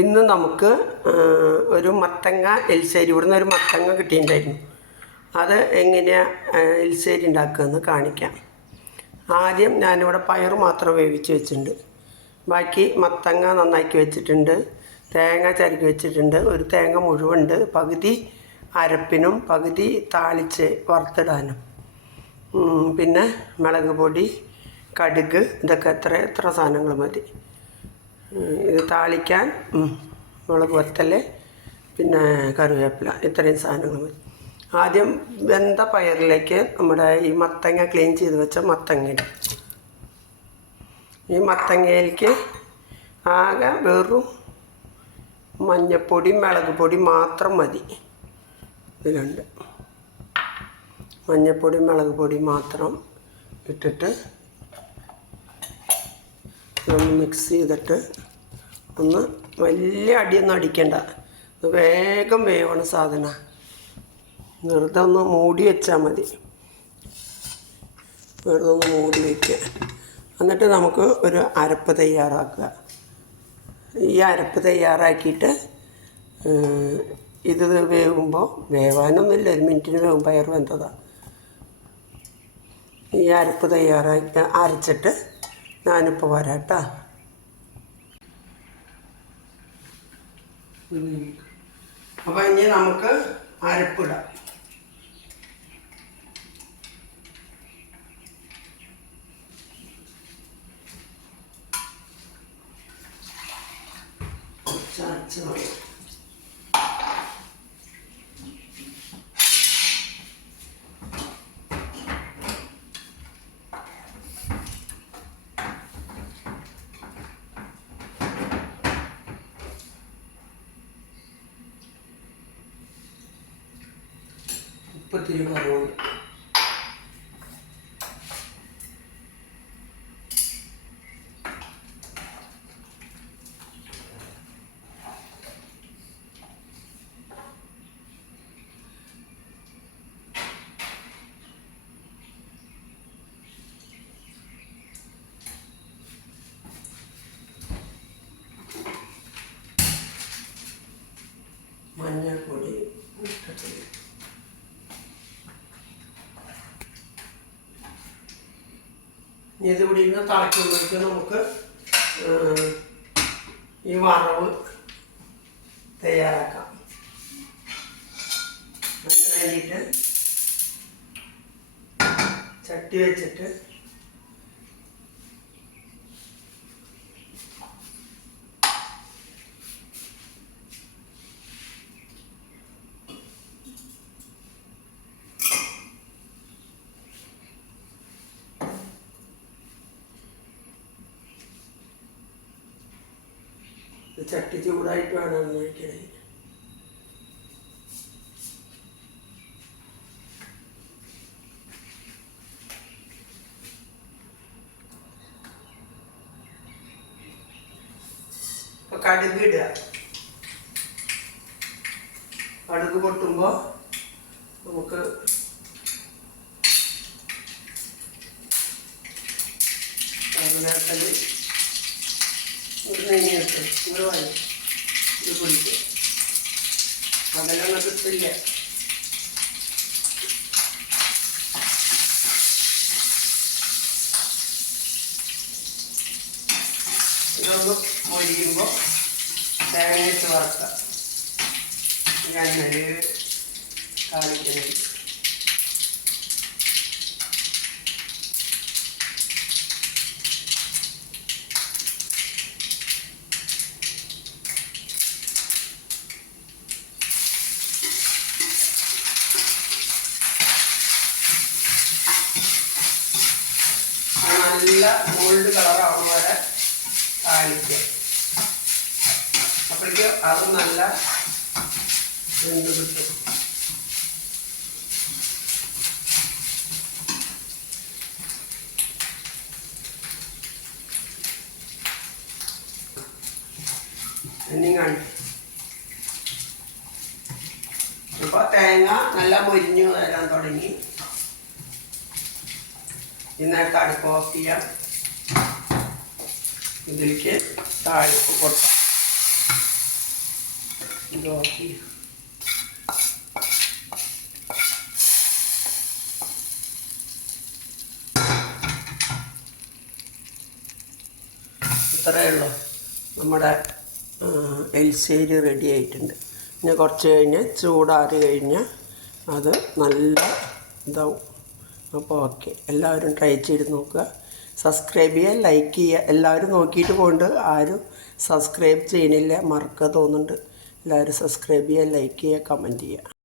ഇന്ന് നമുക്ക് ഒരു മത്തങ്ങ എൽസേരി ഇവിടുന്ന് ഒരു മത്തങ്ങ കിട്ടിയിട്ടുണ്ടായിരുന്നു. അത് എങ്ങനെയാണ് എൽസേരി ഉണ്ടാക്കുകയെന്ന് കാണിക്കാം. ആദ്യം ഞാനിവിടെ പയർ മാത്രം വേവിച്ച് വെച്ചിട്ടുണ്ട്. ബാക്കി മത്തങ്ങ നന്നാക്കി വെച്ചിട്ടുണ്ട്. തേങ്ങ ചരുക്കി വെച്ചിട്ടുണ്ട്. ഒരു തേങ്ങ മുഴുവുണ്ട്. പകുതി അരപ്പിനും പകുതി താളിച്ച് വറുത്തിടാനും. പിന്നെ മുളക് പൊടി കടുക് ഇതൊക്കെ എത്ര എത്ര സാധനങ്ങൾ മതി. ഇത് താളിക്കാൻ. മുളക് വത്തൽ പിന്നെ കറിവേപ്പില ഇത്രയും സാധനങ്ങൾ മതി. ആദ്യം വെന്ത പയറിലേക്ക് നമ്മുടെ ഈ മത്തങ്ങ ക്ലീൻ ചെയ്ത് വെച്ച മത്തങ്ങ ഈ മത്തങ്ങയിലേക്ക് ആകെ വെറും മഞ്ഞപ്പൊടി മുളക് പൊടി മാത്രം മതി. ഇതിലുണ്ട് മഞ്ഞപ്പൊടി മുളക് പൊടി മാത്രം ഇട്ടിട്ട് മിക്സ് ചെയ്തിട്ട് ഒന്ന് വലിയ അടിയൊന്നും അടിക്കണ്ട. ഇത് വേഗം വേവണ സാധന. വെറുതെ ഒന്ന് മൂടി വെച്ചാൽ മതി. വെറുതെ ഒന്ന് മൂടി വയ്ക്കുക എന്നിട്ട് നമുക്ക് ഒരു അരപ്പ് തയ്യാറാക്കുക. ഈ അരപ്പ് തയ്യാറാക്കിയിട്ട് ഇത് വേവുമ്പോൾ വേവാനൊന്നുമില്ല ഒരു മിനിറ്റിന് വേവും പയർ വെന്തതാണ് ഈ അരപ്പ് തയ്യാറാക്കി അരച്ചിട്ട് ഞാനിപ്പോൾ വരാം കേട്ടോ അപ്പോൾ ഇനി നമുക്ക് അരപ്പിടാം. ചാച്ച മതി ഉപ്പത്തിരി കുറവുണ്ട് മഞ്ഞൾപ്പൊടി ഇട്ടിട്ട് ഇനി ഇത് ഇവിടെ ഇരുന്ന് തിളയ്ക്കുമ്പോഴേക്ക് നമുക്ക് ഈ വറവ് തയ്യാറാക്കാം. അതിന് വേണ്ടിയിട്ട് ചട്ടി വെച്ചിട്ട് ചട്ടി ചൂടായിട്ട് വേണം ഒഴിക്കണേ ഇപ്പൊ കടുക് ഇടുക. കടുക് പൊട്ടുമ്പോ നമുക്ക് കറിവേപ്പില ഇങ്ങനെ വാങ്ങി ഇത് കുടിക്കുക അതെല്ലാം കിട്ടില്ല ഇതൊന്ന് മൊരിയുമ്പോൾ തേങ്ങ വറുക്കാം ഞാൻ കാണിക്കുന്നത് നല്ല ഗോൾഡ് കളറാവും വരെ കാണിക്കുക അപ്പോഴേക്ക് അത് നല്ല വെന്ത് കിട്ടും. തേങ്ങ നല്ല മൊരിഞ്ഞു വരാൻ തുടങ്ങി. ഇന്നത്തെ അടുപ്പ് ഓഫ് ചെയ്യാം. ഇതിലേക്ക് താളിപ്പ് കൊടുക്കാം. ഇത് ഓഫ് ചെയ്യാം. ഇത്രയേ ഉള്ളൂ. നമ്മുടെ എൽസേരി റെഡി ആയിട്ടുണ്ട്. പിന്നെ കുറച്ച് കഴിഞ്ഞ് ചൂടാറി കഴിഞ്ഞാൽ അത് നല്ല ഇതാവും. അപ്പോൾ ഓക്കെ. എല്ലാവരും ട്രൈ ചെയ്ത് നോക്കുക. സബ്സ്ക്രൈബ് ചെയ്യുക ലൈക്ക് ചെയ്യുക. എല്ലാവരും നോക്കിയിട്ട് പോണ്ട് ആരും സബ്സ്ക്രൈബ് ചെയ്യണില്ല. മറക്കുക തോന്നുന്നുണ്ട്. എല്ലാവരും സബ്സ്ക്രൈബ് ചെയ്യുക ലൈക്ക് ചെയ്യുക കമന്റ് ചെയ്യുക.